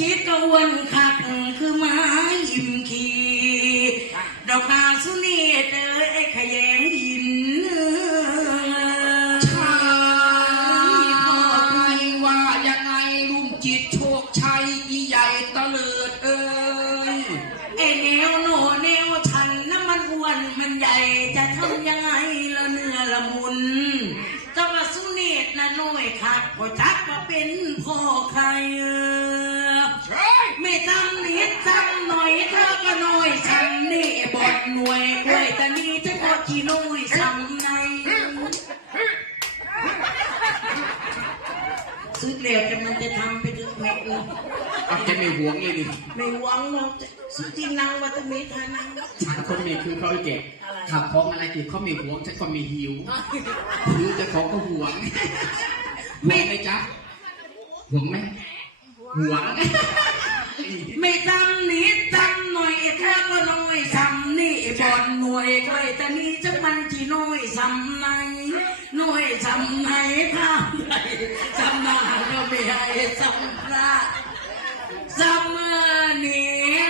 จิตก็อ้วนคักคือไม้อิ่มขีดอกนาสุนีเตยไอ้ขยงหินชายพ่อใครว่ายังไงลุงจิตโชคชัยอีใหญ่ตะเลิดเอ้ยไอแนวโนแนวฉันน้ำมันอ้วนมันใหญ่จะทำยังไงละเนื้อละมุนต่ว่าสุนีนะน้อยคักพอจักว่าเป็นพ่อใครเออใช่ ไม่ทำนิดทำหน่อยเธอก็น้อยทำนี่บทหน่วยกล้วยแต่นี่จะก็กี่น้อยทำในสุดเร็วจะมันจะทำไปถึงแม่เออเอาแกไม่หวงเลยนี่ไม่หวังหรอกสุดที่นั่งวัตเมธานังฉันคนนี้คือเขาไอ้เก็บขับของอะไรติดเขาไม่หวงฉันก็ไม่หิวหิวแต่ของก็หวงหวงไหมจ๊ะหวงไหมหวง ไม่ทำนิดทำหน่อยเธอก็น้อยทำนี่บทหน่วยกล้วยแต่นี่จะมันที่น้อยทำในหน้อยทำในภาพใหญ่ทำหน้าก็ไม่ให้ทำพระซัมเมอร์นี้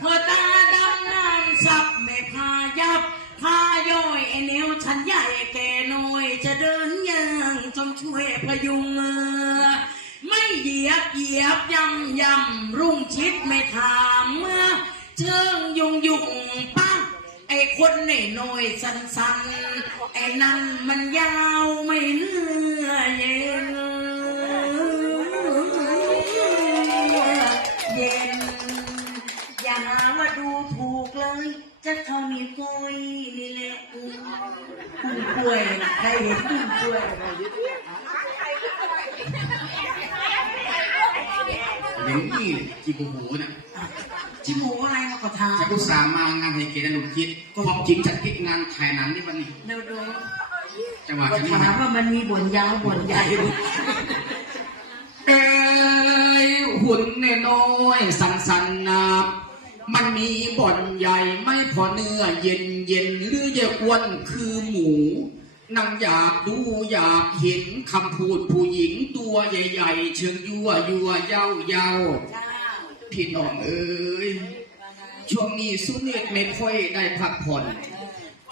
พอตาดำน้ำซับไม่พายับพาย่อยไอเนวฉันใหญ่แก่น้อยจะเดินยังจงช่วยพยุงมือ เหยียบเหยียบยำยำรุ่งชิดไม่ถามเมื่อเชิงยุงยุงปั้งไอคนในน้อยสันสันไอ้นั่นมันยาวไม่เนื้อเย็นเย็น อย่าหาว่าดูถูกเลย จะเท่านี้ก้อยนี่แหละอืมคุณป่วยใครเห็นคุณป่วย เดี๋ยวนี้จีบหูน่ะจิมูอะไรมาก็ทาฉันอุตส่าห์มางานให้เกณฑ์ลุงคิดความจริงฉันคิดงานถ่ายหนังนี่วันนี้เดี๋ยวดูจังหวะก็ฉันถามามว่ามันมีบ่นยาวบ่นใหญ่เอ้ยหุ่นแน่น้อยสันสันนาบมันมีบ่อนใหญ่ไม่พอเนื้อเย็นเย็นหรือจะอ้วนคือหมู นางอยากดูอยากเห็นคำพูดผู้หญิงตัวใหญ่ ๆ เชิงยั่วยั่วเย้าเย้าพี่น้องเอ้ยช่วงนี้สุเนตไม่ค่อยได้พักผ่อน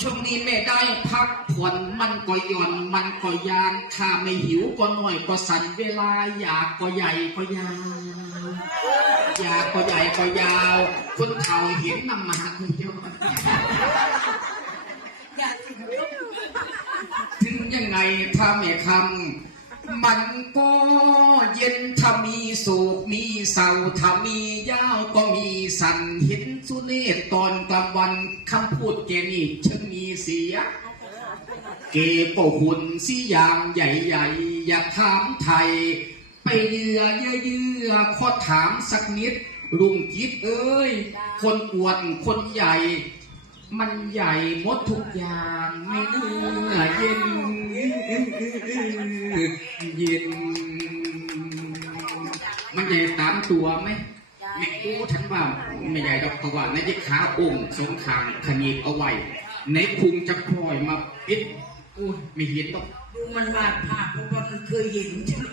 ช่วงนี้ไม่ได้พักผ่อนมันก็หย่อนมันก็ยานถ้าไม่หิวก็หน่อยก็สั่นเวลาอยากก็ใหญ่ก็ยาวอยากก็ใหญ่ก็ยาวคนเฒ่าเห็นนำมาคุยเยอะถึง ยังไงถ้าไม่คำมันก็เย็นถ้ามีโศกมีเศร้าถ้ามียาวก็มีสันเห็นสุเนตตอนกลางวันคำพูดแกนี่ช่างมีเสีย เกก็หุ่นสิยามใหญ่ๆ อย่าถามไทย ไปเยือเยื่อเยื่อขอถามสักนิดลุงคิดเอ้ย คนอวดคนใหญ่ มันใหญ่หมดทุกอย่างไม่เนื้อ ตัวไหมไม่รู้ฉันว่าไม่ใหญ่ดอกเพราะว่าในที่ขาองค์สงขางขนีบเอาไว้ในคุงจะคอยมาปิดอุ้ยไม่เห็นหรอกดูมันวาดภาพเพราะว่ามันเคยเห็นใช่ไหม